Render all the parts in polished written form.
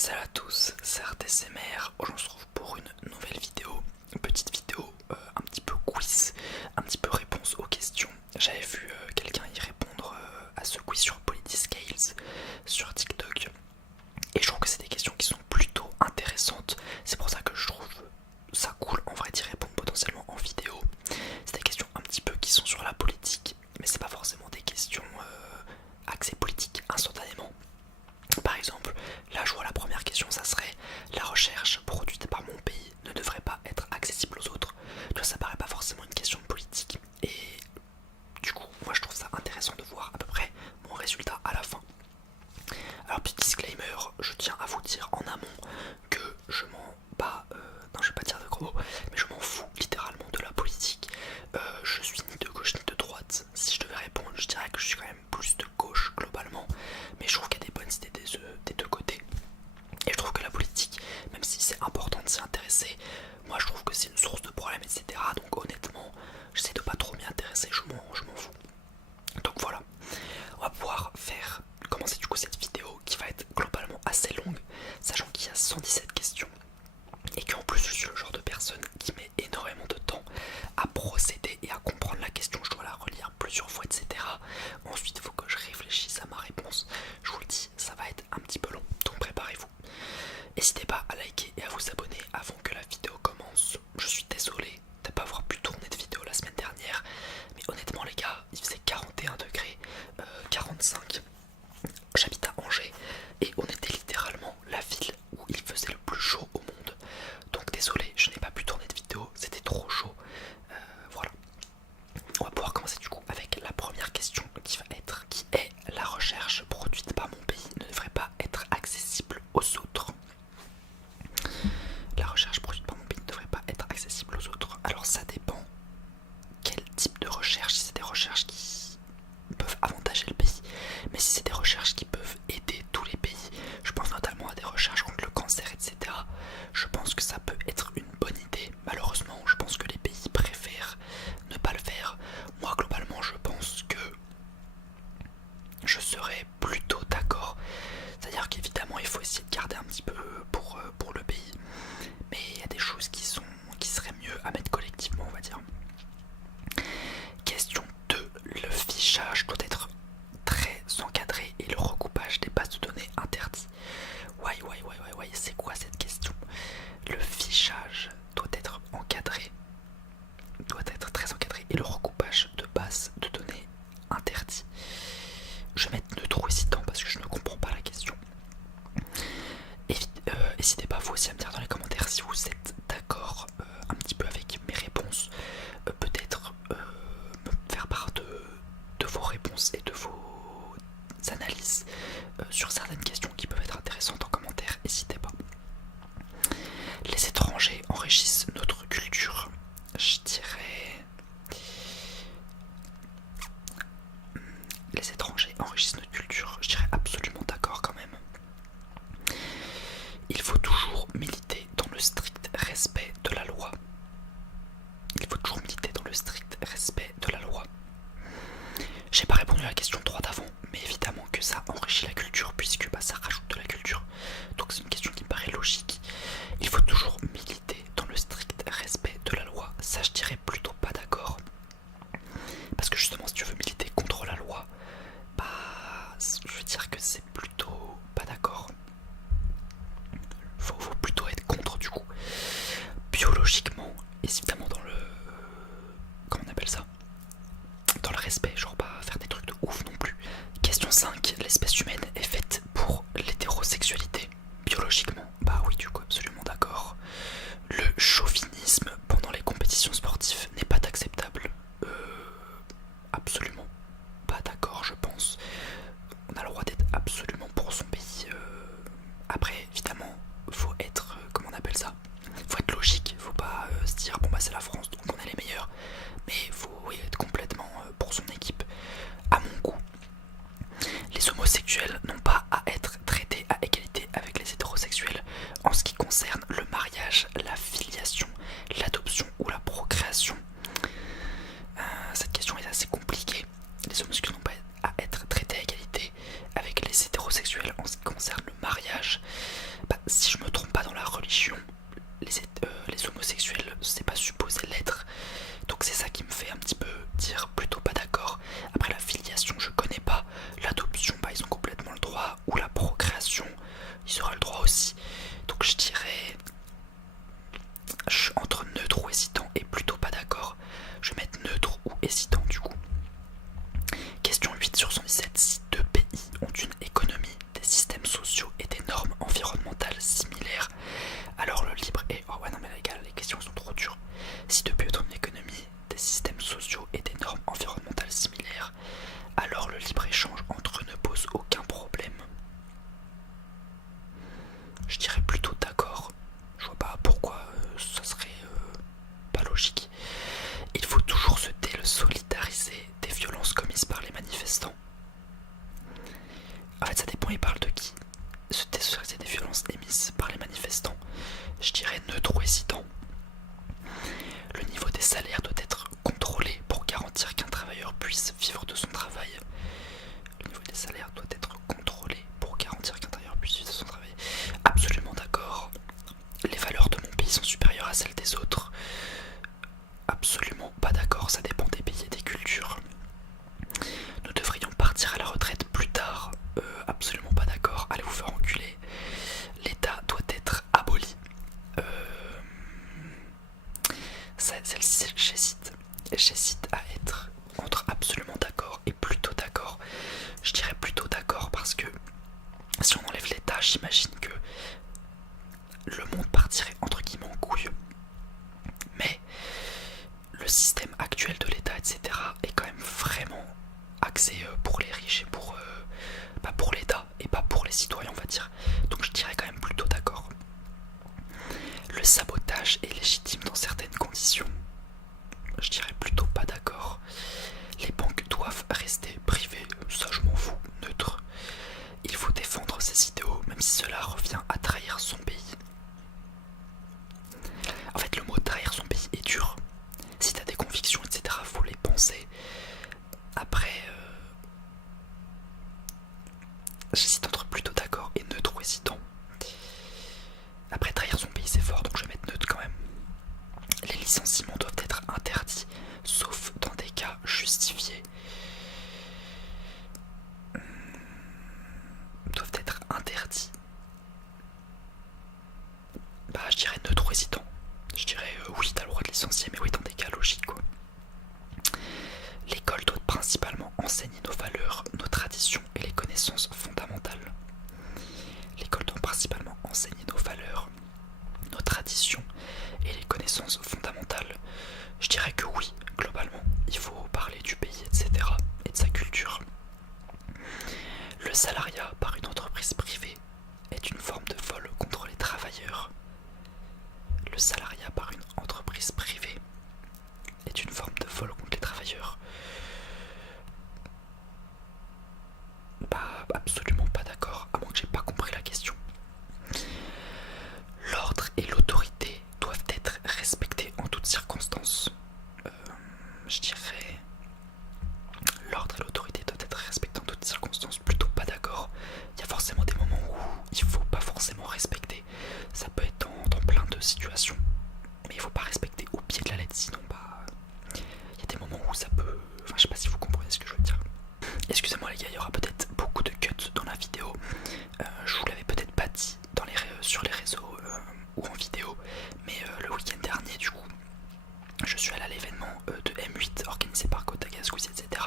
Salut à tous, c'est RTSMR. Aujourd'hui on se retrouve pour une nouvelle vidéo, une petite vidéo un petit peu quiz, un petit peu réponse aux questions. J'avais vu quelqu'un y répondre à ce quiz sur Polityscales sur TikTok et je trouve que c'est des questions qui sont plutôt intéressantes. C'est pour ça que je trouve ça cool en vrai d'y répondre potentiellement en vidéo. C'est des questions un petit peu qui sont sur la politique, mais c'est pas forcément des questions axées politique instantanément. Par exemple, là je vois la première question, ça serait: la recherche produite par mon pays ne devrait pas être accessible aux autres. Tu vois, ça paraît pas forcément une question de politique. Et du coup, moi je trouve ça intéressant de voir à peu près mon résultat à la fin. Alors petit disclaimer, je tiens à vous dire en amont que je m'en bats, non je vais pas dire de gros mots, mais je m'en fous littéralement de la politique. Je suis ni de gauche ni de droite. Si je devais répondre, je dirais que je suis quand même plus de gauche globalement, mais je trouve qu'il y a des bonnes idées des deux côtés. Et je trouve que la politique, même si c'est important de s'y intéresser, moi je trouve que c'est une source de problèmes, etc. Donc honnêtement, j'essaie de pas trop m'y intéresser, je m'en fous. Donc voilà, on va pouvoir commencer du coup cette vidéo qui va être globalement assez longue, sachant qu'il y a 117 questions et qu'en plus je suis le genre de personne qui met énormément de temps à procéder et à comprendre la question. Je dois la relire plusieurs fois, etc. Ensuite il faut que je réfléchisse à ma réponse. Je vous le dis, ça va être un petit peu long, donc préparez-vous. N'hésitez pas à liker et à vous abonner avant que la vidéo commence. Je suis désolé de ne pas avoir pu tourner de vidéo la semaine dernière, mais honnêtement les gars, il faisait 41 degrés, 45. J'habite à Angers et on était littéralement la ville où il faisait le plus chaud au monde. Donc désolé, je n'ai pas pu tourner de vidéo, c'était trop chaud. Voilà. On va pouvoir commencer du coup avec la première question qui est: la recherche produite par mon pays ne devrait pas être accessible aux autres. La recherche produite par mon pays ne devrait pas être accessible aux autres. Alors ça dépend quel type de recherche. Si c'est des recherches qui peuvent avantager le pays, mais si c'est des recherches qui peuvent aider tous les pays, je pense notamment à des recherches contre le cancer, etc. Je pense que ça peut être une bonne idée. Malheureusement, je pense que les pays préfèrent ne pas le faire. Moi, globalement, je pense que je serais plutôt d'accord. C'est-à-dire qu'évidemment, il faut essayer de garder un petit peu pour le pays, mais il y a des choses qui seraient mieux à mettre collectivement, on va dire. Question 2. Le fichage doit être très encadré et le recoupage des bases de données interdit. Ouais, c'est quoi cette question? Le fichage doit être encadré, doit être très encadré et le recoupage de bases de données interdit. Je vais mettre neutro hésitant parce que je ne comprends pas la question. N'hésitez pas vous aussi à me dire dans les commentaires si vous êtes d'accord un petit peu avec mes réponses. Peut-être me faire part de vos réponses et de vos analyses sur certaines questions qui peuvent être intéressantes en commentaire. N'hésitez pas. Les étrangers enrichissent notre culture. Je dirais... Les étrangers enrichissent notre culture. Je dirais absolument d'accord quand même. Il faut toujours militer dans le strict respect de la loi. Il faut toujours militer dans le strict respect de la loi. J'ai pas répondu à la question 3 d'avant, mais évidemment que ça enrichit la culture puisque ça rajoute de la culture. Donc c'est une question qui me paraît logique. Il faut toujours militer dans le strict respect de la loi. Ça je dirais plutôt pas d'accord. Parce que justement si tu veux militer contre la loi, je veux dire que c'est plutôt pas d'accord. Faut plutôt être contre du coup. Biologiquement, évidemment dans le... comment on appelle ça? Dans le respect, genre pas faire des trucs de ouf non plus. Question 5. L'espèce humaine est faite pour l'hétérosexualité. Biologiquement, bah oui du coup absolument d'accord. Le chauvinisme pendant les compétitions sportives n'est pas acceptable. Absolument pas d'accord je pense. On a le droit d'être absolument pour son pays. Après évidemment faut être, comment on appelle ça? Faut être logique, faut pas se dire bon bah c'est la France donc on est les meilleurs. Mais faut être complètement pour son équipe. À mon goût, les homosexuels n'ont pas à être traités à égalité avec les hétérosexuels en ce qui concerne le mariage, la filiation, l'adoption ou la procréation. Cette question est assez compliquée. Les homosexuels n'ont pas à être traités à égalité avec les hétérosexuels en ce qui concerne le mariage. religion, les homosexuels c'est pas supposé l'être, donc c'est ça qui me fait un petit peu dire plutôt pas d'accord. Après la filiation je connais pas, l'adoption bah ils ont complètement le droit, ou la procréation ils auraient le droit aussi, donc je dirais je suis entre neutre ou hésitant et plutôt pas d'accord. Je vais mettre neutre ou hésitant du coup. Question 8 sur 117. Si deux pays ont une économie, des systèmes sociaux et des normes environnementales similaires, alors le libre est... Oh ouais non mais les gars, les questions sont trop dures. Si deux pays ont une économie, des systèmes sociaux et des normes environnementales similaires, alors le libre-échange entre eux ne pose aucun problème. Je dirais plutôt d'accord. Je vois pas pourquoi ça serait pas logique. Il faut toujours se désolidariser des violences commises par les manifestants. En fait ça dépend, il parle de qui. Se désolidariser des violences émises par les manifestants. Je dirais neutre ou hésitant. Le niveau des salaires doit être contrôlé pour garantir qu'un travailleur puisse vivre de son travail. Le niveau des salaires doit être contrôlé pour garantir qu'un travailleur puisse vivre de son travail. Absolument d'accord. Les valeurs de mon pays sont supérieures à celles des autres. Absolument pas d'accord, ça dépend des pays et des cultures. Nous devrions partir à la retraite plus tard. Absolument pas d'accord, allez vous faire enculer. L'État doit être aboli. Celle-ci, j'hésite à être entre absolument d'accord et plutôt d'accord. Je dirais plutôt d'accord parce que si on enlève l'État, j'imagine que le monde partirait entre guillemets en couille. Mais le système actuel de l'État, etc. est quand même vraiment axé pour les riches et pour l'État et pas pour les citoyens, on va dire. Donc je dirais quand même plutôt d'accord. Le sabotage est légitime dans certaines conditions. Je dirais plutôt pas d'accord. Les banques doivent rester privées, ça je m'en fous, neutre. Il faut défendre ses idéaux, même si cela revient à trahir son pays. En fait, le mot trahir son pays est dur. Si t'as des convictions, etc., faut les penser. Après, j'hésite entre plutôt d'accord et neutre ou hésitant. Après, trahir son pays, c'est fort, donc je vais mettre neutre quand même. Les licenciements doivent être interdits, sauf dans des cas justifiés. Doivent être interdits. Bah, je dirais neutre ou hésitant. Je dirais oui, t'as le droit de licencier, mais oui, dans des cas logiques, quoi. L'école doit principalement enseigner nos valeurs, nos traditions et les connaissances fondamentales. L'école doit principalement enseigner nos valeurs, nos traditions et les connaissances fondamentales. Je dirais que oui, globalement, il faut parler du pays, etc. et de sa culture. Le salariat par une entreprise privée est une forme de vol contre les travailleurs. Le salariat par une entreprise privée est une forme de vol contre les travailleurs. Bah, absolument pas d'accord, à moins que j'ai pas compris la question. L'ordre et l'autorité doivent être respectés en toutes circonstances. Je dirais l'ordre et l'autorité doivent être respectés en toutes circonstances. Plutôt pas d'accord. Il y a forcément des moments où il faut pas forcément respecter. Ça peut être dans plein de situations, mais il faut pas respecter au pied de la lettre, sinon bah il y a des moments où ça peut... Enfin je sais pas si vous comprenez ce que je veux dire. Excusez-moi les gars, il y aura peut-être beaucoup de cuts dans la vidéo. Je vous l'avais peut-être pas dit sur les réseaux ou en vidéo, mais le week-end dernier du coup je suis allé à l'événement de M8 organisé par Kotaga Squeeze, etc.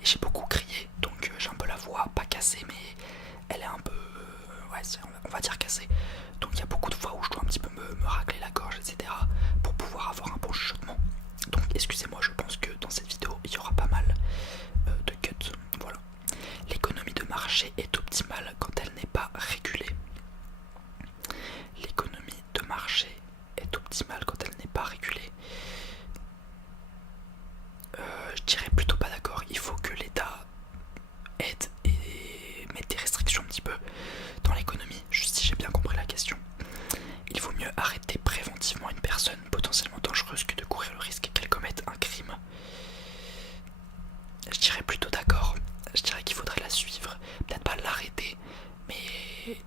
Et j'ai beaucoup crié, donc j'ai un peu la voix pas cassée, mais elle est un peu... ouais, on va dire cassée. Donc il y a beaucoup de fois où je dois un petit peu me racler la gorge, etc. pour pouvoir avoir un bon chuchotement. Donc excusez-moi, je pense que dans cette vidéo il y aura pas mal de cuts. Voilà. L'économie de marché est optimale quand elle n'est pas régulée. L'économie de marché est optimale quand elle n'est pas régulée. Je dirais plutôt pas d'accord. Il faut que l'État aide et mette des restrictions un petit peu dans l'économie, juste si j'ai bien compris la question. Il vaut mieux arrêter préventivement une personne potentiellement dangereuse que de courir le risque qu'elle commette un crime. Je dirais plutôt d'accord. Je dirais qu'il faudrait la suivre, peut-être pas l'arrêter, mais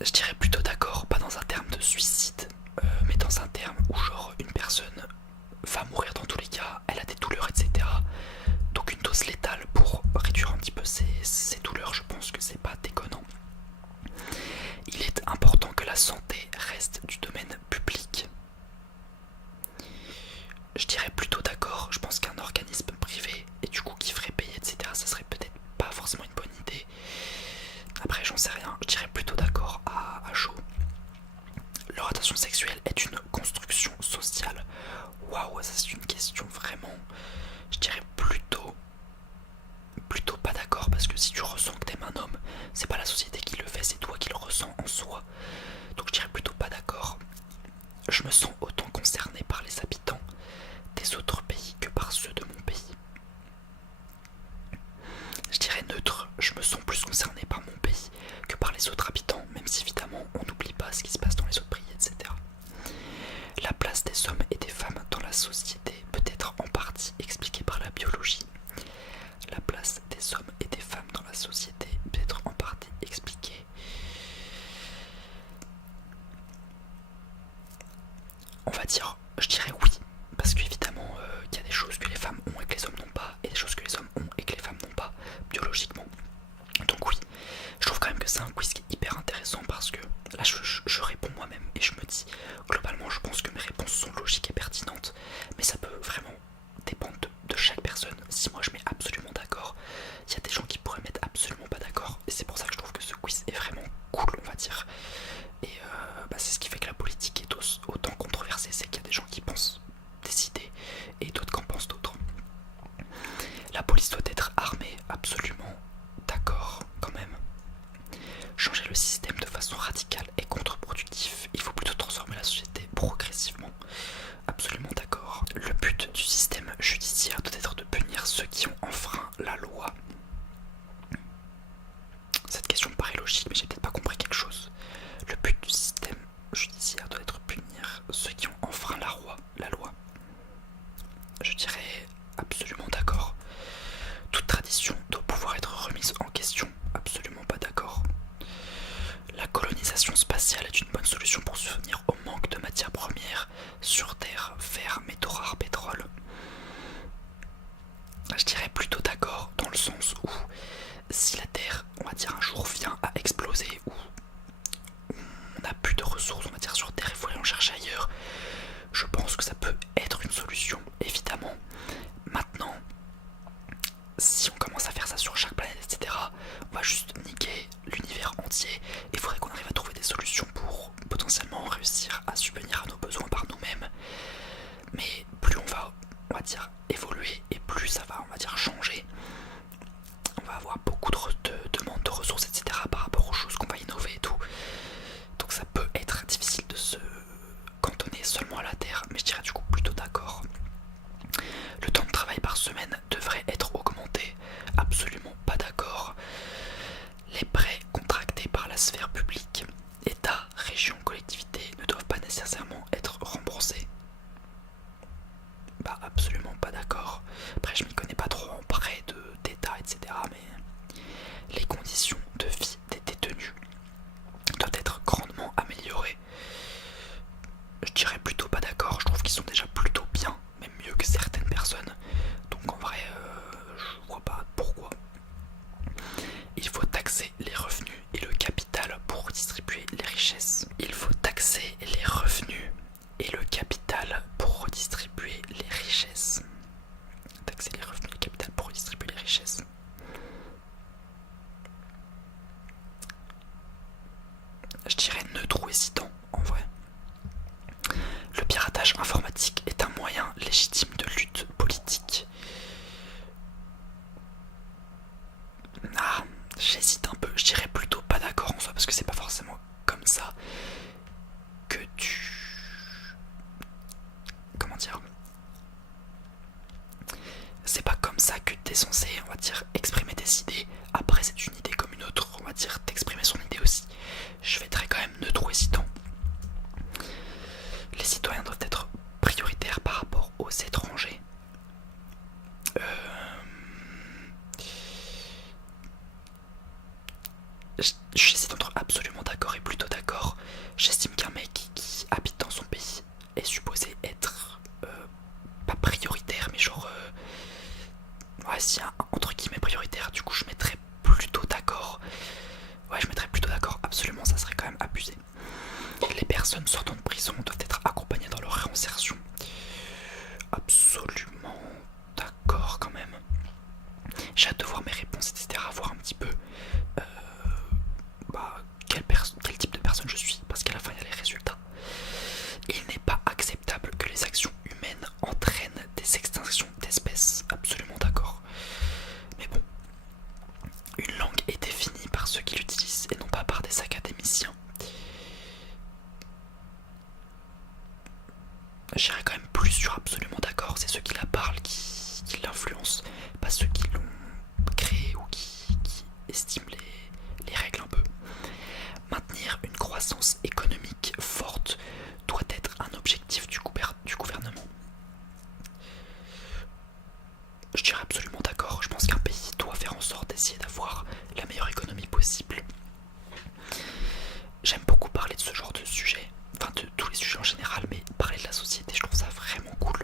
Je dirais plutôt d'accord, pas dans un terme de suicide, mais dans un terme où genre une personne va mourir dans tous les cas, elle a des douleurs, etc. Donc une dose létale pour réduire un petit peu ses douleurs, je pense que c'est pas déconnant. Il est important que la santé reste du domaine public. Je dirais plutôt d'accord, je pense qu'un organisme privé et du coup qui ferait payer, etc. ça serait peut-être pas forcément une bonne idée. Après j'en sais rien, je dirais plutôt d'accord à chaud. L'orientation sexuelle est une construction sociale. Waouh, ça c'est une question vraiment. Je dirais plutôt pas d'accord parce que si tu ressens que t'aimes un homme, c'est pas la société qui le fait, c'est toi qui le ressens en soi. Donc je dirais plutôt pas d'accord. Je me sens autant concerné par les habitants des autres pays que par ceux de mon pays. Je dirais neutre, je me sens plus concerné par mon pays que par les autres habitants, même si évidemment on n'oublie pas ce qui se passe dans les autres pays, etc. La place des hommes et des femmes dans la société peut être en partie expliquée par la biologie. La place des hommes et des femmes dans la société peut être en partie expliquée. On va dire, je dirais oui, parce qu'évidemment, il y a des choses que les femmes ont et que les hommes n'ont pas, et des choses que les hommes ont et que les femmes n'ont pas, biologiquement. Donc oui, je trouve quand même que c'est un quiz qui est hyper intéressant parce que là je réponds moi-même et je me dis, globalement je pense que mes réponses sont logiques et pertinentes, mais ça peut vraiment dépendre de chaque personne. Si moi je mets absolument d'accord, il y a des gens qui pourraient mettre absolument pas d'accord, et c'est pour ça que je trouve que ce quiz est vraiment cool, on va dire. Et c'est ce qui fait que la politique est autant controversée, c'est qu'il y a des gens qui pensent des idées et d'autres qui en pensent d'autres. La police doit être armée, absolument d'accord quand même. Changer le système de façon radicale est contre-productif, il faut plutôt transformer la société progressivement. Absolument d'accord. Le but du système judiciaire doit être de punir ceux qui ont enfreint la loi. Cette question me paraît logique, mais j'ai peut-être pas compris quelque chose. Le but du système judiciaire doit être de punir ceux qui ont enfreint la loi. Je dirais absolument d'accord. Toute tradition doit pouvoir être remise en question. Absolument pas d'accord. La colonisation spatiale est une bonne solution pour subvenir au manque de matières premières sur Terre, fer, métaux rares, pétrole. Je dirais plutôt d'accord dans le sens où si la Terre, on va dire un jour vient à exploser, ou on n'a plus de ressources, on va dire sur Terre, il faut aller en chercher ailleurs, je pense que ça peut être une solution, évidemment. Maintenant, si on commence à faire ça sur chaque planète, etc., on va juste niquer l'univers entier, et il faudrait qu'on arrive à trouver des solutions pour potentiellement réussir à subvenir à nos besoins par nous-mêmes. Mais plus on va dire, évoluer, et plus ça va, on va dire, changer. On va avoir beaucoup de demandes de ressources, etc., par rapport aux choses qu'on va innover et tout. Donc ça peut être difficile de se cantonner seulement à la Terre, mais je dirais du coup plutôt d'accord. Le temps de travail par semaine devrait être augmenté. Absolument pas d'accord. Les prêts contractés par la sphère publique, État, région, collectivité, ne doivent pas nécessairement être remboursés. Bah absolument pas d'accord. Après je m'y connais pas trop en prêt d'État, etc. Mais les conditions de vie des détenus doivent être grandement améliorées. Je dirais plutôt pas d'accord, je trouve qu'ils sont déjà plutôt bien, même mieux que certaines personnes. Donc en vrai, je vois pas pourquoi. Il faut taxer les revenus et le capital pour redistribuer les richesses. Il faut taxer les revenus et le capital pour redistribuer les richesses. Taxer les revenus et le capital pour redistribuer les richesses. Je dirais neutre ou hésitant, en vrai. Le piratage informatique est un moyen légitime de lutte politique. Ah, j'hésite un peu, je dirais plutôt pas d'accord en soi, parce que c'est pas forcément comme ça que tu... Comment dire? C'est pas comme ça que t'es censé, on va dire, exprimer des idées. Après c'est une idée comme une autre, on va dire, t'exprimer son idée aussi. Je vais très quand même neutre ou hésitant. Les citoyens doivent être prioritaires par rapport aux étrangers. j'hésite entre absolument d'accord et plutôt d'accord. J'estime qu'un mec qui habite dans son pays est supposé être pas prioritaire, mais genre ouais, si un entre guillemets prioritaire, du coup je mettrais plutôt d'accord. Ouais, je mettrais plutôt d'accord, absolument, ça serait quand même abusé. Les personnes sortant de prison doivent être accompagnées dans leur réinsertion. Absolument d'accord quand même. J'ai hâte de voir mes réponses, etc. Voir un petit peu quel type de personne je suis, parce qu'à la fin il y a les résultats. Il n'est pas acceptable que les actions humaines entraînent des extinctions d'espèces. Absolument d'accord. Mais bon, une langue est définie par ceux qui l'utilisent et non pas par des académiciens. J'irais quand même plus sur absolument d'accord. C'est ceux qui la parlent qui l'influencent, pas ceux qui l'ont créée ou qui estiment les règles un peu. Maintenir une croissance économique forte doit être un objectif du gouvernement. Je dirais absolument d'accord. Je pense qu'un pays doit faire en sorte d'essayer d'avoir la meilleure économie possible. J'aime beaucoup parler de ce genre de sujet, enfin de tous les sujets en général, mais parler de la société, je trouve ça vraiment cool.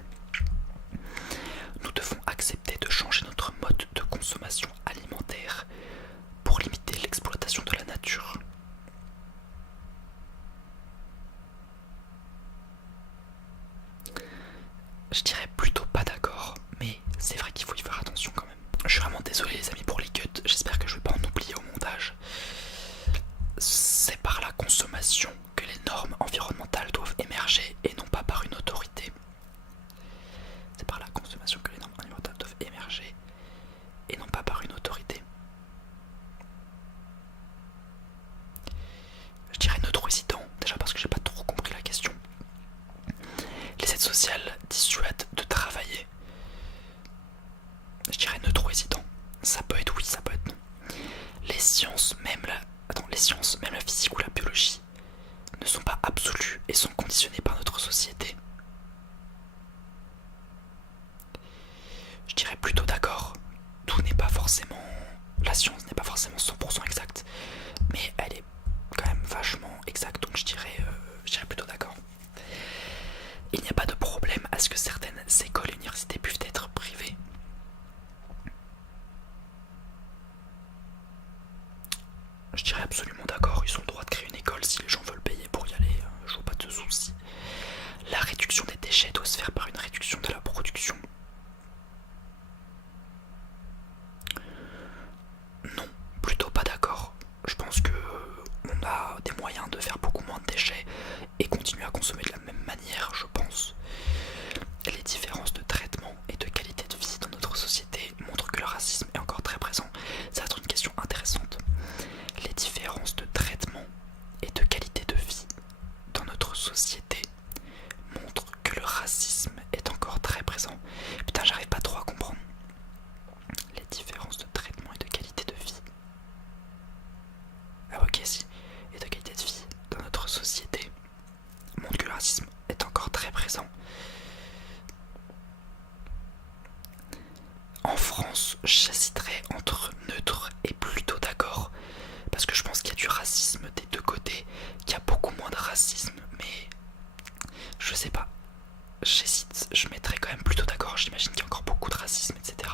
Nous devons accepter de changer notre mode de consommation alimentaire pour limiter l'exploitation de la nature. Je dirais plutôt pas d'accord, mais c'est vrai qu'il faut y faire attention quand même. Je suis vraiment désolé les amis pour les cuts, j'espère que je vais pas en oublier au montage. C'est par la consommation que les normes environnementales doivent émerger et non pas par une autorité. C'est par la consommation que les normes environnementales doivent émerger et non pas par une autorité. Je dirais neutre ou hésitant, déjà parce que j'ai pas trop compris la question. Les aides sociales dissuadent de travailler. Je dirais neutre ou hésitant. Ça peut être oui, ça peut être non. Les sciences, même la physique ou la biologie, ne sont pas absolues et sont conditionnées par notre société. Je dirais plutôt d'accord. Tout n'est pas forcément... La science n'est pas forcément 100% exacte, mais elle est quand même vachement exacte, donc je dirais plutôt d'accord. Il n'y a pas de problème à ce que certaines écoles et universités puissent être privées. Je dirais absolument d'accord, ils ont le droit de créer une école si les gens veulent payer pour y aller, je vois pas de soucis. La réduction des déchets doit se faire par une réduction de la production. Non, plutôt pas d'accord. Je pense que on a des moyens de faire beaucoup moins de déchets et continuer à consommer de la même manière, je pense. Les différences de traitement et de qualité de vie dans notre société montrent que le racisme est encore très présent. Ça va être une question intéressante. Les différences de traitement et de qualité de vie dans notre société montrent que le racisme est encore très présent. Putain, j'arrive pas trop à comprendre. Les différences de traitement et de qualité de vie. Ah ok, si. Et de qualité de vie dans notre société montrent que le racisme est encore très présent. En France, j'hésiterais entre neutre et plutôt d'accord, parce que je pense qu'il y a du racisme des deux côtés, qu'il y a beaucoup moins de racisme, mais je sais pas, j'hésite, je mettrais quand même plutôt d'accord, j'imagine qu'il y a encore beaucoup de racisme, etc.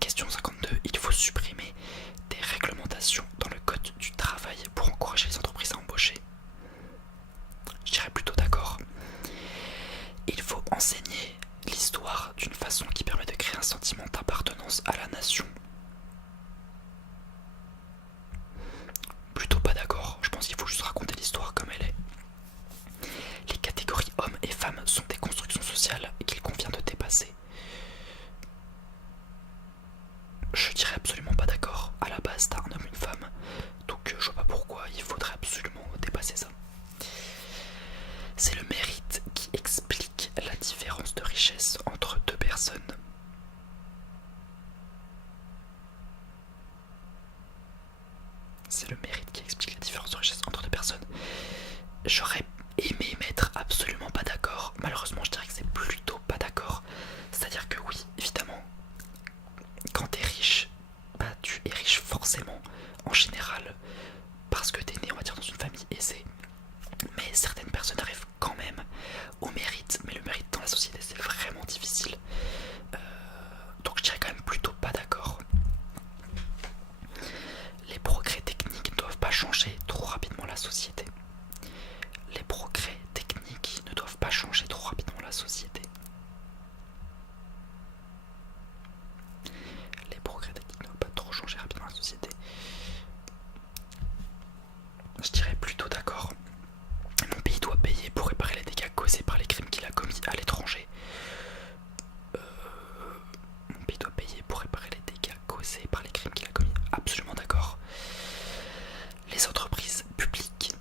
Question 52, il faut supprimer des réglementations dans le code du travail pour encourager les entreprises à embaucher. Je dirais plutôt d'accord. Il faut enseigner l'histoire d'une façon qui permet de créer un sentiment d'appartenance à la nation. Plutôt pas d'accord, je pense qu'il faut juste raconter l'histoire comme elle est. Les catégories hommes et femmes sont des constructions sociales qu'il convient de dépasser. Je dirais absolument pas d'accord. À la base, t'as un homme et une femme, donc je vois pas pourquoi il faudrait absolument dépasser ça. C'est le mérite qui explique la différence de richesse entre deux personnes. C'est le mérite qui explique la différence de richesse entre deux personnes. J'aurais aimé mettre absolument pas d'accord. Malheureusement, je dirais que c'est plutôt pas d'accord. C'est-à-dire que oui, évidemment, quand t'es riche, bah tu es riche forcément Je dirais plutôt d'accord. Mon pays doit payer pour réparer les dégâts causés par les crimes qu'il a commis à l'étranger. Mon pays doit payer pour réparer les dégâts causés par les crimes qu'il a commis. Absolument d'accord. Les entreprises publiques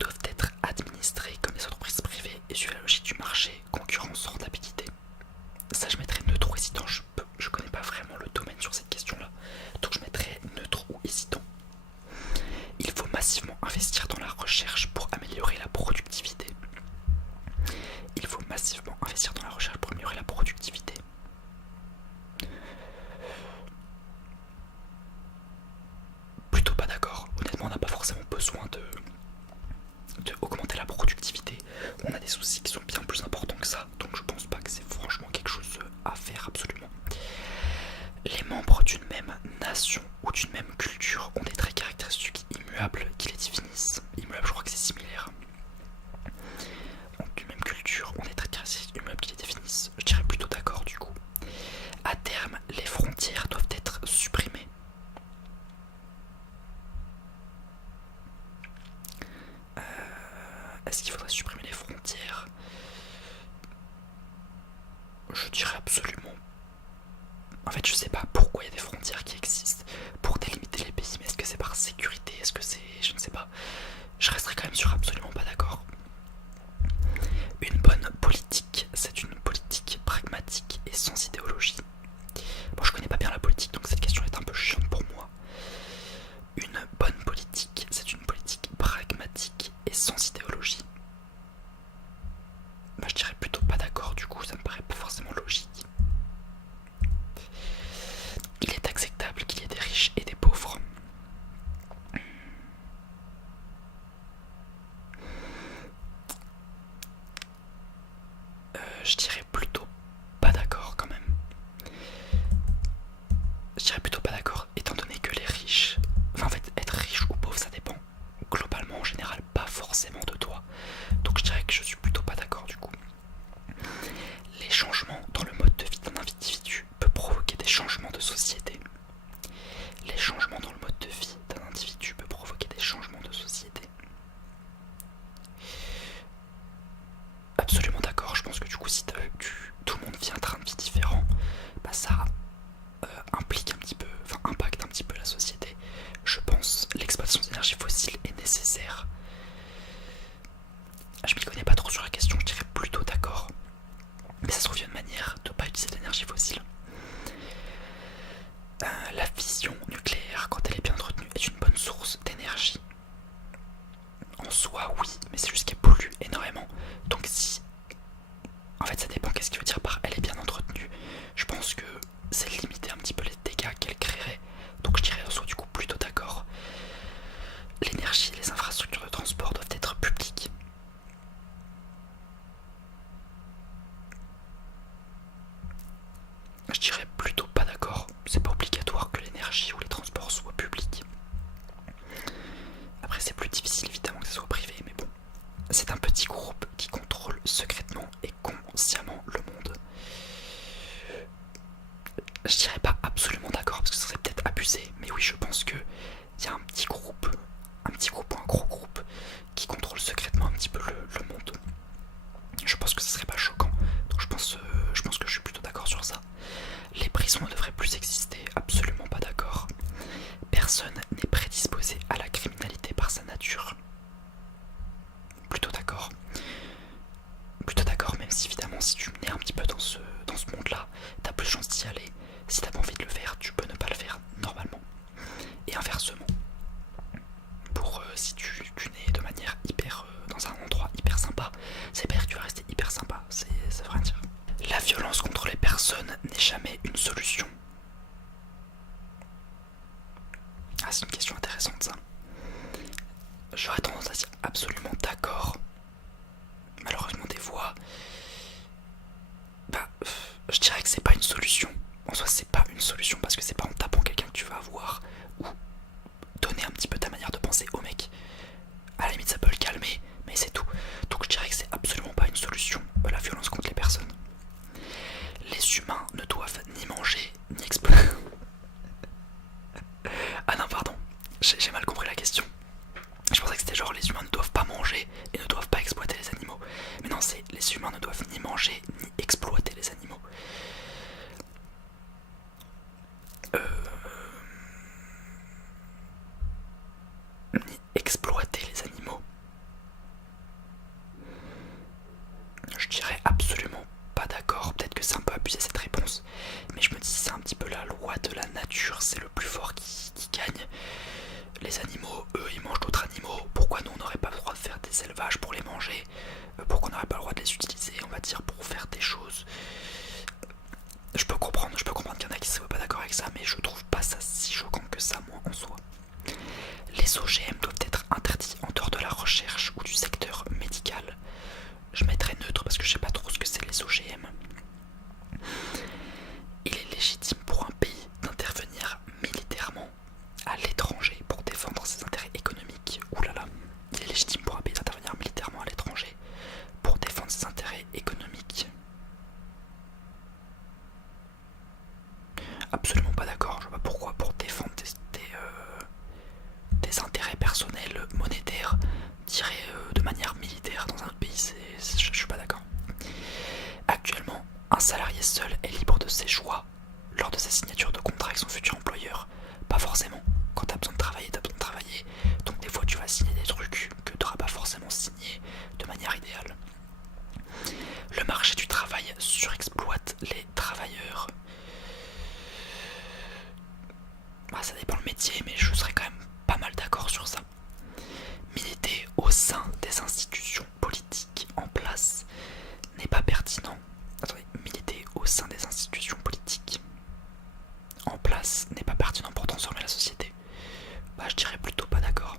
doivent être administrées comme les entreprises privées et suivre la logique du marché, concurrence, rentabilité. Ça je mettrais neutre ou hésitant, je connais pas vraiment le domaine sur cette question là, donc je mettrais neutre ou hésitant. Il faut massivement investir dans la recherche pour améliorer la productivité. Il faut massivement investir dans la recherche pour améliorer la productivité. Plutôt pas d'accord, honnêtement on n'a pas forcément besoin de augmenter la productivité. On a des soucis qui sont bien plus importants que ça, donc je pense pas que c'est franchement quelque chose à faire absolument. Les membres d'une même nation ou d'une même culture ont des traits caractéristiques immuables qui les définissent. Immuables, je crois que c'est similaire. D'une même culture ont des traits caractéristiques immuables qui les définissent. Je dirais plutôt d'accord du coup. À terme, les frontières doivent être supprimées. Est-ce qu'il faudrait supprimer les frontières? Je dirais absolument. En fait, je sais pas pourquoi il y a des frontières qui existent pour délimiter les pays, mais est-ce que c'est par sécurité? Est-ce que c'est... Je ne sais pas. Je resterai quand même sur absolument pas d'accord. Une bonne politique, c'est une politique pragmatique et sans idéologie. Bon, je connais pas bien la politique, donc cette question est un peu chiante pour moi. Une bonne politique, c'est une politique pragmatique et sans idéologie. Bah, je dirais plutôt pas d'accord, du coup, ça me paraît pas forcément logique. Il est acceptable qu'il y ait des riches et des pauvres. Je dirais plutôt pas d'accord quand même. Je dirais plutôt pas d'accord, étant donné que les riches... Enfin en fait, être riche ou pauvre, ça dépend globalement en général pas forcément de toi. Donc je dirais que je suis plutôt pas d'accord du coup. Les changements dans le mode de vie d'un individu peuvent provoquer des changements de société. Les changements dans le mode de vie d'un individu peuvent provoquer des changements de société. Absolument d'accord, je pense que du coup si tout le monde vit un train de vie différent, bah ça implique un petit peu, enfin impacte un petit peu la société. Je pense l'exploitation d'énergie fossile est nécessaire. Je m'y connais pas trop sur la question, je dirais plutôt d'accord. Mais ça se trouve, il y a une manière de ne pas utiliser d'énergie fossile. La fission nucléaire, quand elle est bien entretenue, est une bonne source d'énergie. En soi, oui, mais c'est juste qu'elle pollue énormément. Donc si... En fait, ça dépend qu'est-ce qu'il veut dire par elle est bien entretenue. Je pense que c'est limiter un petit peu les dégâts qu'elle créerait. Donc je dirais en soi du coup plutôt d'accord. L'énergie et les infrastructures de transport doivent être publiques. Je dirais plutôt pas d'accord. C'est pas obligatoire que l'énergie ou les transports soient publics. Après c'est plus difficile évidemment que ce soit privé, mais bon. C'est un petit groupe qui contrôle secrètement et consciemment le monde. Je dirais pas absolument d'accord parce que ça serait peut-être abusé, mais oui je pense que il y a un petit groupe ou un gros groupe qui contrôle secrètement un petit peu le monde. Je pense que ce serait pas choquant, donc je pense que je suis plutôt d'accord sur ça. Les prisons ne devraient plus exister, absolument pas d'accord. Personne n'est prédisposé à la criminalité par sa nature. Plutôt d'accord. Plutôt d'accord, même si évidemment si tu nais un petit peu dans ce monde-là, t'as plus de chance d'y aller. Si t'as pas envie de le faire, tu peux ne pas le faire normalement. Et inversement. Pour si tu nais de manière hyper dans un endroit hyper sympa, c'est pas dire que tu vas rester hyper sympa, ça veut rien dire. La violence contre les personnes n'est jamais une solution. Ah, c'est une question intéressante ça. J'aurais tendance à dire absolument d'accord. Malheureusement des fois, bah, je dirais que c'est pas une solution. En soi c'est pas une solution parce que c'est pas en tapant quelqu'un que tu vas avoir ou donner un petit peu ta manière de penser au mec. À la limite ça peut le calmer, mais c'est tout. Donc je dirais que c'est absolument pas une solution, la violence contre les personnes. Les humains ne doivent ni manger ni exploiter. Ah non pardon, j'ai mal compris la question. Je pensais que c'était genre les humains ne doivent pas manger et ne doivent pas exploiter les animaux. Mais non, c'est les humains ne doivent ni manger ni exploiter les animaux. Ni exploiter les animaux. Je dirais absolument pas d'accord. Peut-être que c'est un peu abusé cette réponse, mais je me dis c'est un petit peu la loi de la nature, c'est le plus fort qui gagne. Les animaux, eux, ils mangent d'autres animaux. Pourquoi nous on n'aurait pas le droit de faire des élevages pour les manger? Pourquoi on n'aurait pas le droit de les utiliser, on va dire, pour faire des choses? Je peux comprendre qu'il y en a qui ne soient pas d'accord avec ça, mais je trouve pas ça si choquant que ça, moi, en soi. Les OGM doivent être interdits en dehors de la recherche ou du secteur médical. Je mettrais neutre parce que je sais pas trop ce que c'est les OGM. Il est légitime pour un pays d'intervenir militairement à l'étranger pour défendre ses intérêts économiques. Ouh là là, il est légitime pour un pays d'intervenir militairement à l'étranger pour défendre ses intérêts économiques. Absolument pas d'accord, je vois pas pourquoi pour défendre des intérêts personnels monétaires tirés de manière militaire dans un autre pays, je suis pas d'accord. Actuellement, un salarié seul est libre de ses choix lors de sa signature de contrat avec son futur employeur. Pas forcément. Quand t'as besoin de travailler, t'as besoin de travailler. Donc des fois tu vas signer des trucs que t'auras pas forcément signé de manière idéale. Le marché du travail surexploite les travailleurs. Bah, ça dépend le métier, mais je serais quand même pas mal d'accord sur ça. Militer au sein des institutions politiques en place n'est pas pertinent. Attendez, militer au sein des institutions politiques en place n'est pas pertinent pour transformer la société. Bah je dirais plutôt pas d'accord.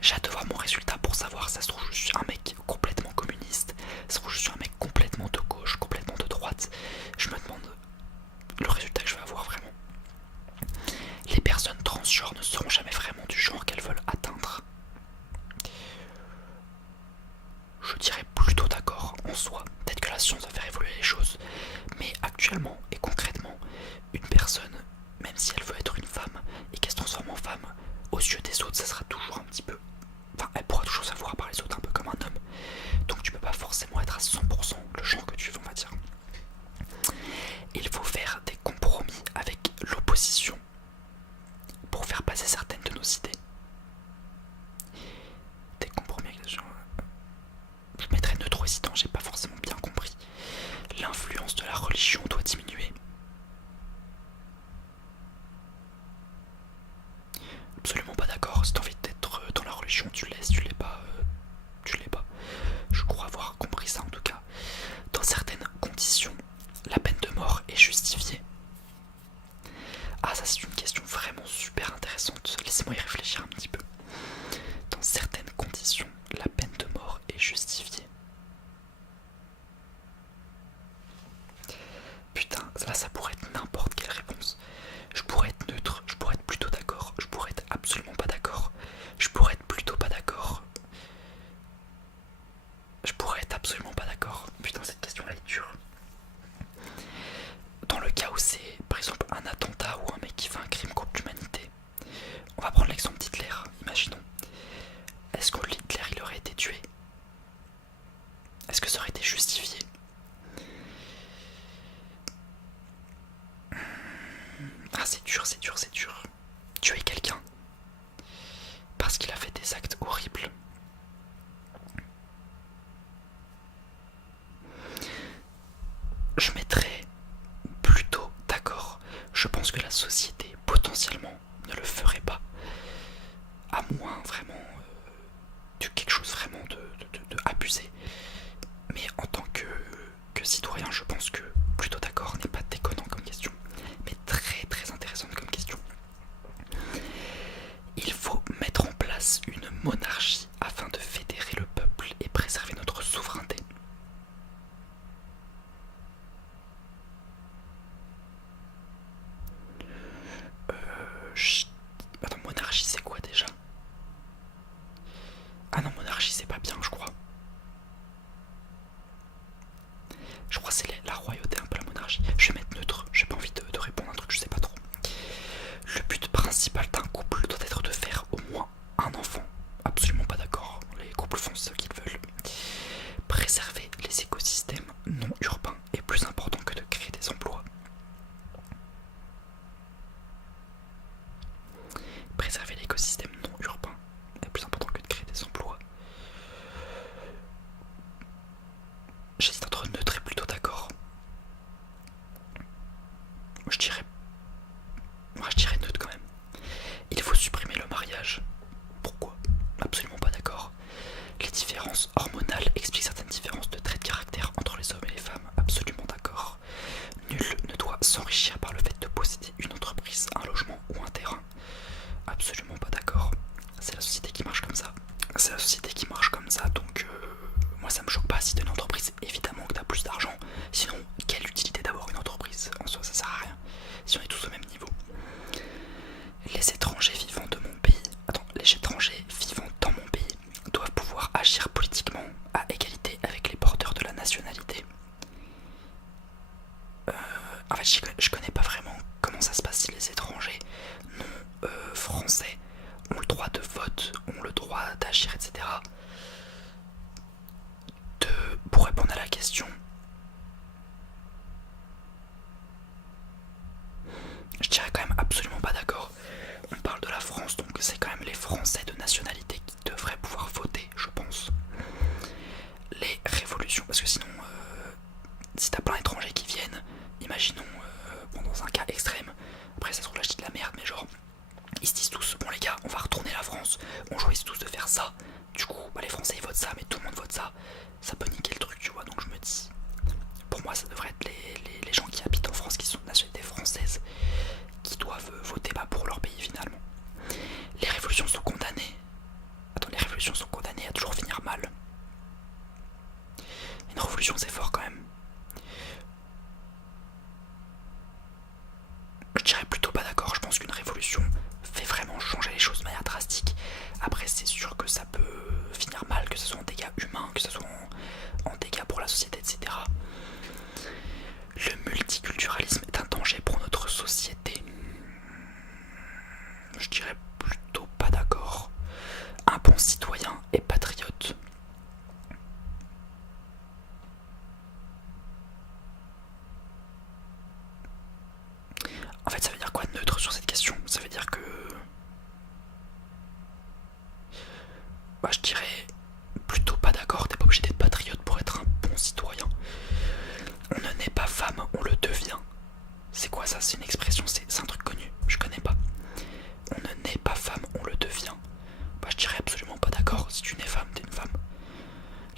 J'ai hâte de voir mon résultat pour savoir, ça se trouve je suis un mec complètement communiste, ça se trouve je suis un mec complètement de gauche, complètement de droite. Je me demande le résultat que je vais avoir vraiment. Les personnes transgenres ne seront jamais vraiment du genre qu'elles veulent atteindre. Je dirais plutôt d'accord en soi. Peut-être que la science va faire évoluer les choses, mais actuellement et concrètement, une personne, même si elle veut être une femme et qu'elle se transforme en femme, aux yeux des autres, ça sera toujours un petit peu... Enfin, elle pourra toujours savoir par les autres un peu comme un homme. Donc tu peux pas forcément être à 100% le genre que tu veux, on va dire. Il faut faire des compromis avec l'opposition pour faire passer certaines de nos idées. Des compromis avec les gens... Je mettrais neutre hésitant, j'ai pas forcément bien compris. L'influence de la religion doit diminuer. Absolument pas d'accord, si t'as envie d'être dans la religion, tu laisses, tu l'es pas, tu l'es pas. Je crois avoir compris ça en tout cas. Dans certaines conditions, la peine de mort est justifiée. Ah ça c'est une question vraiment super intéressante, laissez-moi y réfléchir un petit peu. Dans certaines conditions, la peine de mort est justifiée. Putain, là ça pourrait être n'importe quelle réponse. Je pourrais être neutre, je pourrais être plutôt d'accord, je pourrais être absolument pas d'accord, je pourrais être plutôt pas d'accord. Je pourrais être absolument pas d'accord. Putain, cette question-là est dure. Dans le cas où c'est, par exemple, un attentat ou un mec qui fait un crime contre l'humanité, on va prendre l'exemple d'Hitler, imaginons. Est-ce que Hitler, il aurait été tué? Est-ce que ça aurait été justifié? Ah, c'est dur, c'est dur, c'est dur. Tuer quelqu'un parce qu'il a fait des actes horribles. Je mettrais plutôt d'accord. Je pense que la société potentiellement ne le ferait pas, à moins vraiment de quelque chose vraiment de abusé. Mais en tant que citoyen, je pense que plutôt d'accord n'est pas déconnant comme question, mais très très intéressante comme question. Il faut mettre en place une monarchie afin de fédérer le peuple et préserver notre souveraineté. Attends, monarchie c'est quoi déjà? Ah non, monarchie c'est pas bien, je crois. Je crois que c'est la royauté, un peu la monarchie. Je vais mettre neutre, j'ai pas envie de répondre à un truc, je sais pas trop. Le but principal d'un couple doit être de faire au moins un enfant. Absolument pas d'accord. mariage. Pourquoi? Absolument pas d'accord. Les différences hormonales expliquent certaines différences de traits de caractère entre les hommes et les femmes. Absolument d'accord. Nul ne doit s'enrichir par le fait de posséder une entreprise, un logement ou un terrain. Absolument pas d'accord. C'est la société qui marche comme ça. C'est la société qui marche comme ça, donc moi ça me choque pas si t'as une entreprise, évidemment que t'as plus d'argent. Sinon, quelle utilité d'avoir une entreprise? En soi, ça sert à rien. Si on est tous au même niveau. Les étrangers vivant de mon pays, les étrangers vivant dans mon pays doivent pouvoir agir politiquement à égalité avec les porteurs de la nationalité. En fait, je connais pas vraiment comment ça se passe si les étrangers non français ont le droit de vote, ont le droit d'agir, etc. Pour répondre à la question, je dirais quand même absolument pas d'accord. On parle de la France, donc c'est quand même les Français de nationalité qui devraient pouvoir voter, je pense. Les révolutions, parce que sinon, si t'as plein d'étrangers qui viennent, imaginons, dans un cas extrême, après ça se trouve là je dis de la merde, mais genre, ils se disent tous, bon les gars, on va retourner la France, on choisit tous de faire ça, du coup, les Français ils votent ça, mais tout le monde vote ça, ça peut niquer le truc, tu vois, donc je me dis, pour moi ça devrait être les gens qui habitent en France, qui sont de nationalité française, qui doivent voter pour leur pays finalement. Les révolutions sont condamnées. Les révolutions sont condamnées à toujours finir mal. Une révolution c'est fort quand même. Je dirais plutôt pas d'accord, je pense qu'une révolution fait vraiment changer les choses de manière drastique. Après c'est sûr que ça peut finir mal, que ce soit en dégâts humains, que ce soit en dégâts pour la société, etc. Le multiculturalisme est un danger pour notre société. Je dirais plutôt pas d'accord. Un bon citoyen et patriote. En fait, ça veut dire quoi neutre sur cette question? Ça veut dire que... je dirais plutôt pas d'accord, t'es pas obligé d'être patriote pour être un bon citoyen. On ne naît pas femme, on le devient. C'est quoi ça? C'est une expression, c'est un truc connu, je connais pas. On ne naît pas femme, on le devient. Je dirais absolument pas d'accord. Si tu nais femme, t'es une femme.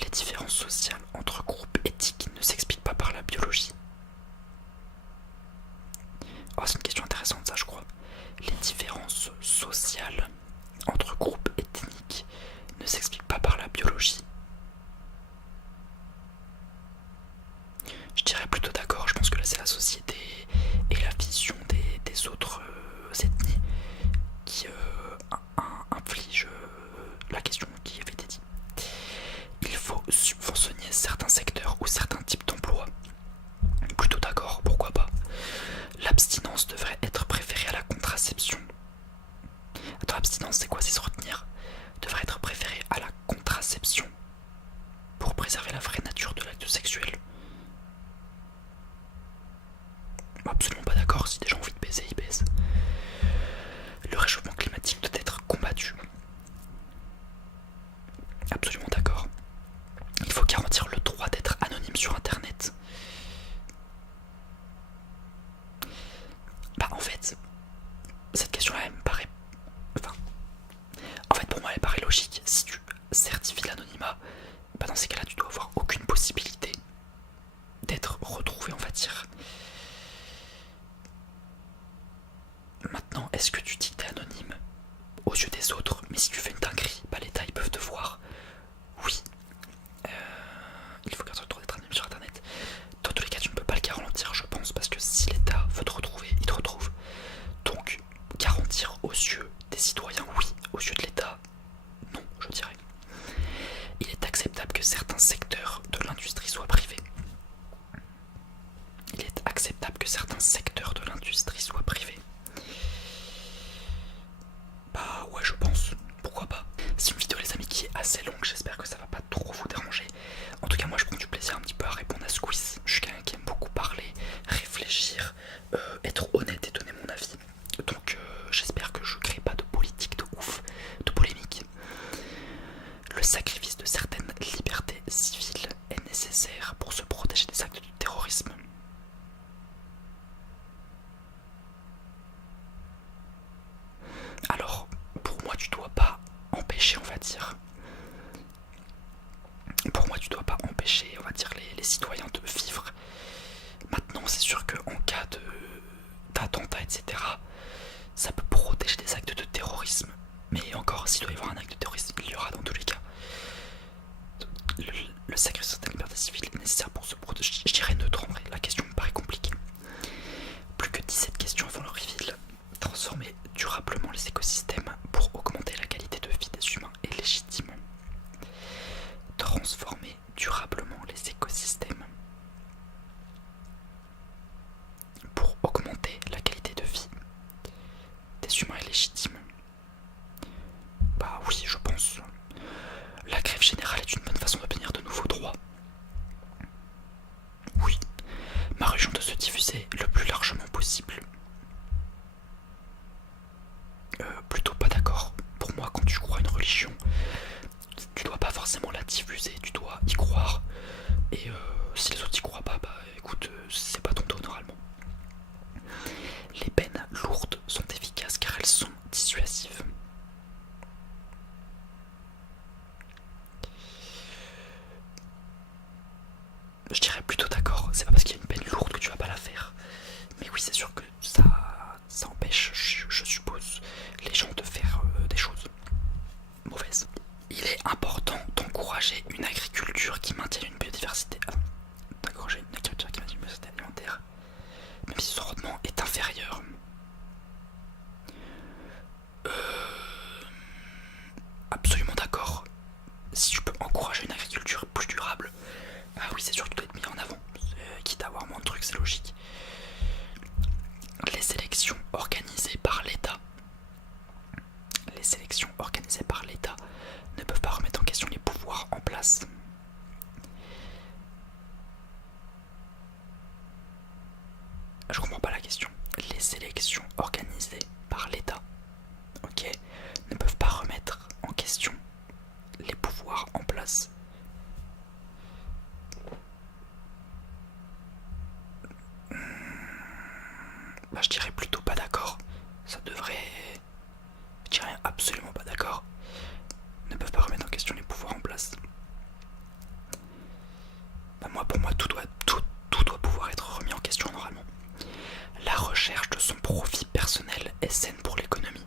Les différences sociales entre groupes éthiques ne s'expliquent pas par la biologie. Oh, c'est une question intéressante ça, je crois. Les différences sociales entre groupes ethniques ne s'expliquent pas par la biologie. Je dirais plutôt d'accord, je pense que là c'est la société et la vision des autres ethnies qui inflige la question qui avait été dit. Il faut subventionner certains secteurs ou certains types d'emplois. Plutôt d'accord, pourquoi pas. L'abstinence devrait être préférée à la contraception. Attends, l'abstinence c'est quoi? C'est se retenir. Devrait être préférée à la contraception pour préserver la vraie nature de l'acte sexuel. Absolument pas d'accord, si des gens ont envie de baiser, ils baisent. Le réchauffement climatique doit être combattu. Absolument d'accord. Il faut garantir le droit d'être anonyme sur internet. En fait, cette question-là, elle me paraît... en fait, pour moi, elle paraît logique. Si tu certifies l'anonymat, dans ces cas-là, tu dois avoir aucune possibilité d'être retrouvé, on va dire. Maintenant, est-ce que tu dis que t'es anonyme aux yeux des autres, mais si tu fais une dinguerie, l'État, ils peuvent te voir? Oui. Il faut garder le droit d'être anonyme sur internet. Dans tous les cas, tu ne peux pas le garantir, je pense, parce que si l'État veut te retrouver, il te retrouve. Donc, garantir aux yeux des citoyens, oui. Aux yeux de l'État, non, je dirais. Il est acceptable que certains secteurs de l'industrie soient privés. Il est acceptable que certains secteurs de l'industrie soient privés. Ouais, je pense. Pourquoi pas. C'est une vidéo, les amis, qui est assez longue. J'espère que ça va pas trop vous déranger. En tout cas, moi, je prends du plaisir un petit peu à répondre à ce quiz. Je suis quelqu'un qui aime beaucoup parler, réfléchir, être honnête et donner mon avis. Donc, j'espère que je crée pas de politique de ouf, de polémique. Le sacrifice de certaines libertés civiles est nécessaire pour se protéger des actes de terrorisme. organisées par l'État ne peuvent pas remettre en question les pouvoirs en place. Je comprends pas la question. Les élections organisées par l'État, ok, ne peuvent pas remettre en question les pouvoirs en place. Bah, je dirais plutôt pas d'accord. Ça devrait... Je dirais absolument pas d'accord. Ne peuvent pas remettre en question les pouvoirs en place. Bah, pour moi, tout doit pouvoir être remis en question normalement. La recherche de son profit personnel est saine pour l'économie.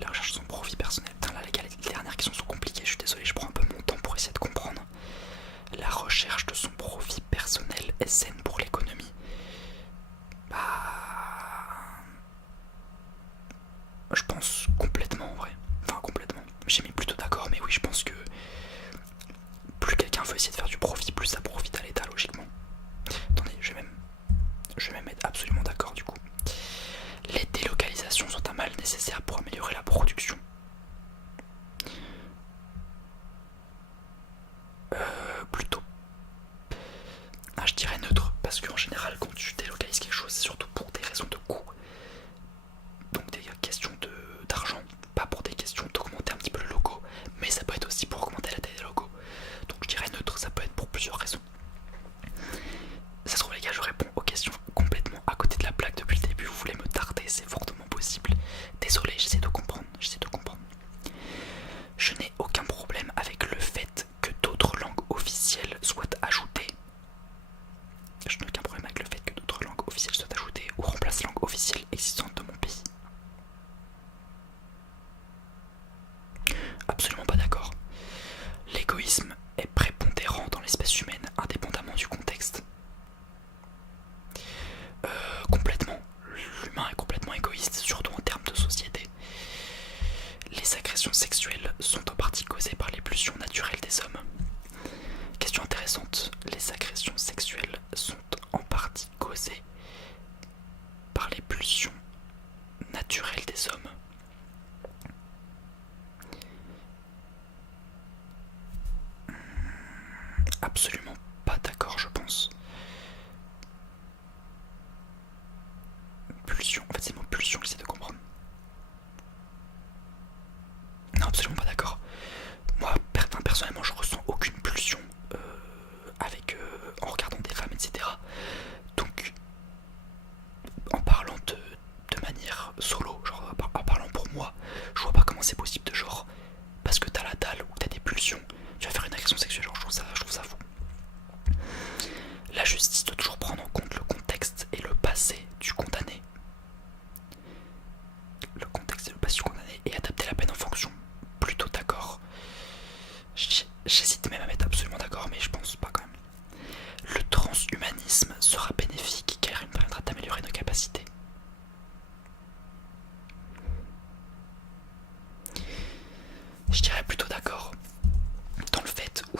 La recherche de son profit personnel. Putain, là, les gars, les dernières questions sont compliquées. Je suis désolé, je prends un peu mon temps pour essayer de comprendre. La recherche de son profit personnel est saine pour l'économie. Bah... Je pense complètement en vrai. Enfin, complètement. J'ai mis plutôt d'accord, mais oui, je pense que plus quelqu'un veut essayer de faire du profit, plus ça profite à l'État, logiquement. Attendez, je vais même être absolument d'accord du coup. Les délocalisations sont un mal nécessaire pour améliorer la production. Plutôt. Ah, je dirais neutre, parce qu'en général, quand tu délocalises quelque chose, c'est surtout pour des raisons de coût. Donc des questions d'argent, pas pour des questions d'augmenter un petit peu le logo, mais ça peut être aussi pour augmenter la taille des logos. Donc je dirais neutre, ça peut être pour plusieurs raisons. Ça se trouve les gars, je réponds aux questions complètement à côté de la plaque depuis le début, vous voulez me tarder, c'est fortement possible. Désolé, j'essaie de comprendre. Je n'ai aucun problème avec le fait que d'autres langues officielles soient ajoutées. Je n'ai aucun problème avec le fait que d'autres langues officielles soient ajoutées ou remplacent langue officielle existante de mon pays. Absolument pas d'accord. L'égoïsme est prépondérant dans l'espèce humaine indépendamment du contexte. Complètement. L'humain est complètement égoïste, surtout en termes de société. Les agressions sexuelles sont en partie causées par les pulsions naturelles des hommes. Question intéressante. Les agressions sexuelles sont en partie causées par les pulsions naturelles des hommes. Absolument pas d'accord, je pense. Pulsion, en fait c'est le mot pulsion que j'essaie de comprendre. Non, absolument pas d'accord. Moi, personnellement, je ressens aucune pulsion en regardant des femmes, etc. Donc, en parlant de manière solo, genre en parlant pour moi, je vois pas comment c'est possible de genre, parce que t'as la dalle ou t'as des pulsions, tu vas faire une agression sexuelle, genre je trouve ça fou. La justice doit toujours prendre en compte le contexte et le passé du condamné. Le contexte et le passé du condamné et adapter la peine en fonction. Plutôt d'accord. J'hésite même à mettre absolument d'accord, mais je pense pas quand même. Le transhumanisme sera bénéfique car il permettra d'améliorer nos capacités. Je dirais plutôt d'accord. Dans le fait où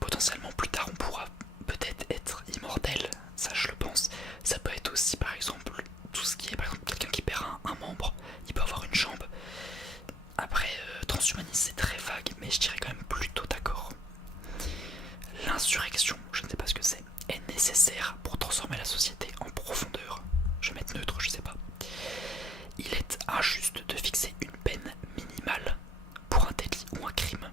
potentiellement plus tard on pourra peut-être être immortel, ça je le pense. Ça peut être aussi par exemple tout ce qui est par exemple quelqu'un qui perd un membre, il peut avoir une jambe. Après transhumanisme c'est très vague, mais je dirais quand même plutôt d'accord. L'insurrection, je ne sais pas ce que c'est, est nécessaire pour transformer la société en profondeur. Je vais mettre neutre, je sais pas. Il est injuste de fixer une peine minimale pour un délit ou un crime.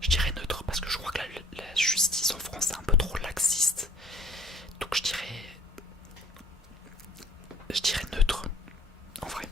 Je dirais neutre parce que je crois que la justice en France est un peu trop laxiste. Donc je dirais neutre. En vrai.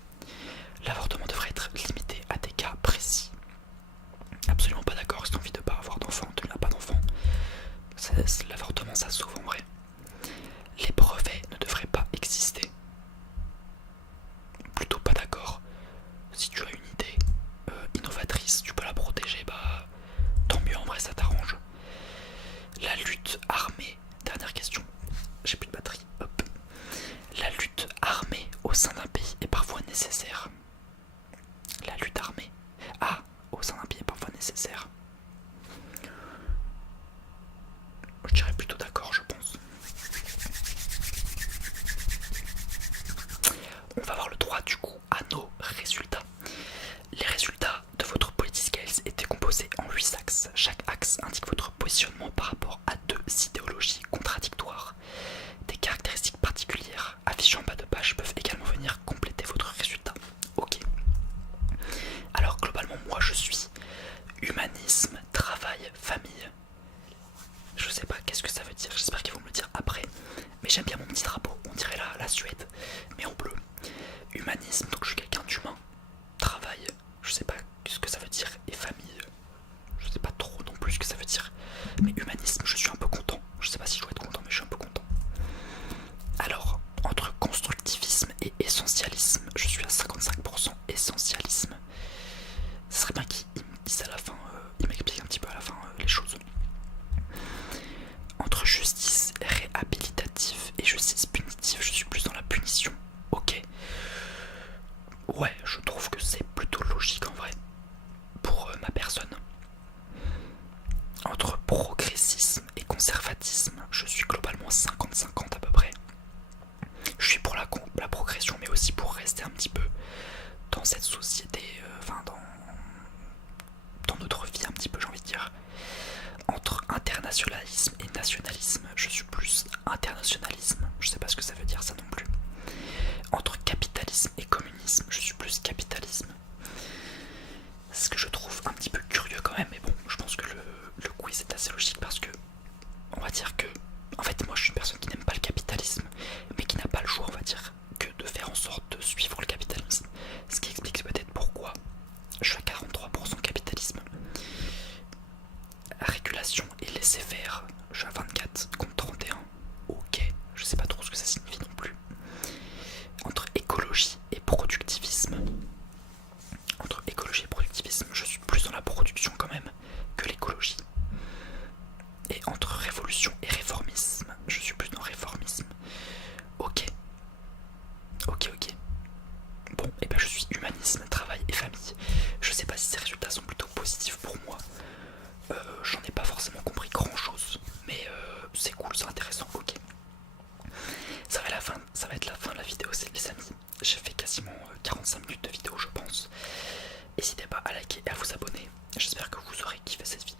aussi pour rester un petit peu dans cette société, enfin dans notre vie un petit peu, j'ai envie de dire. Entre internationalisme et nationalisme, je suis plus internationalisme, je sais pas ce que ça veut dire ça non plus. Entre capitalisme et communisme, je suis plus capitalisme. Ce que je trouve un petit peu curieux quand même, mais bon, je pense que le quiz est assez logique parce que on va dire que, en fait, moi je suis une personne qui n'aime pas le capitalisme, mais qui n'a pas le choix, on va dire, que de faire en sorte de suivre le capitalisme. Ce qui explique peut-être pourquoi je suis à 43% capitalisme. Régulation et laisser-faire, je suis à 24 contre 31. Ok, je sais pas trop ce que ça signifie non plus. Entre écologie et productivisme. Entre écologie et productivisme, je suis plus dans la production quand même que l'écologie. Et entre révolution et réformisme, je suis plus dans réformisme. Ok. Ok. Bon, et ben je suis humanisme, travail et famille. Je sais pas si ces résultats sont plutôt positifs pour moi. J'en ai pas forcément compris grand chose, mais c'est cool, c'est intéressant, ok. Ça va être la fin de la vidéo, les amis. J'ai fait quasiment 45 minutes de vidéo, je pense. N'hésitez pas à liker et à vous abonner. J'espère que vous aurez kiffé cette vidéo.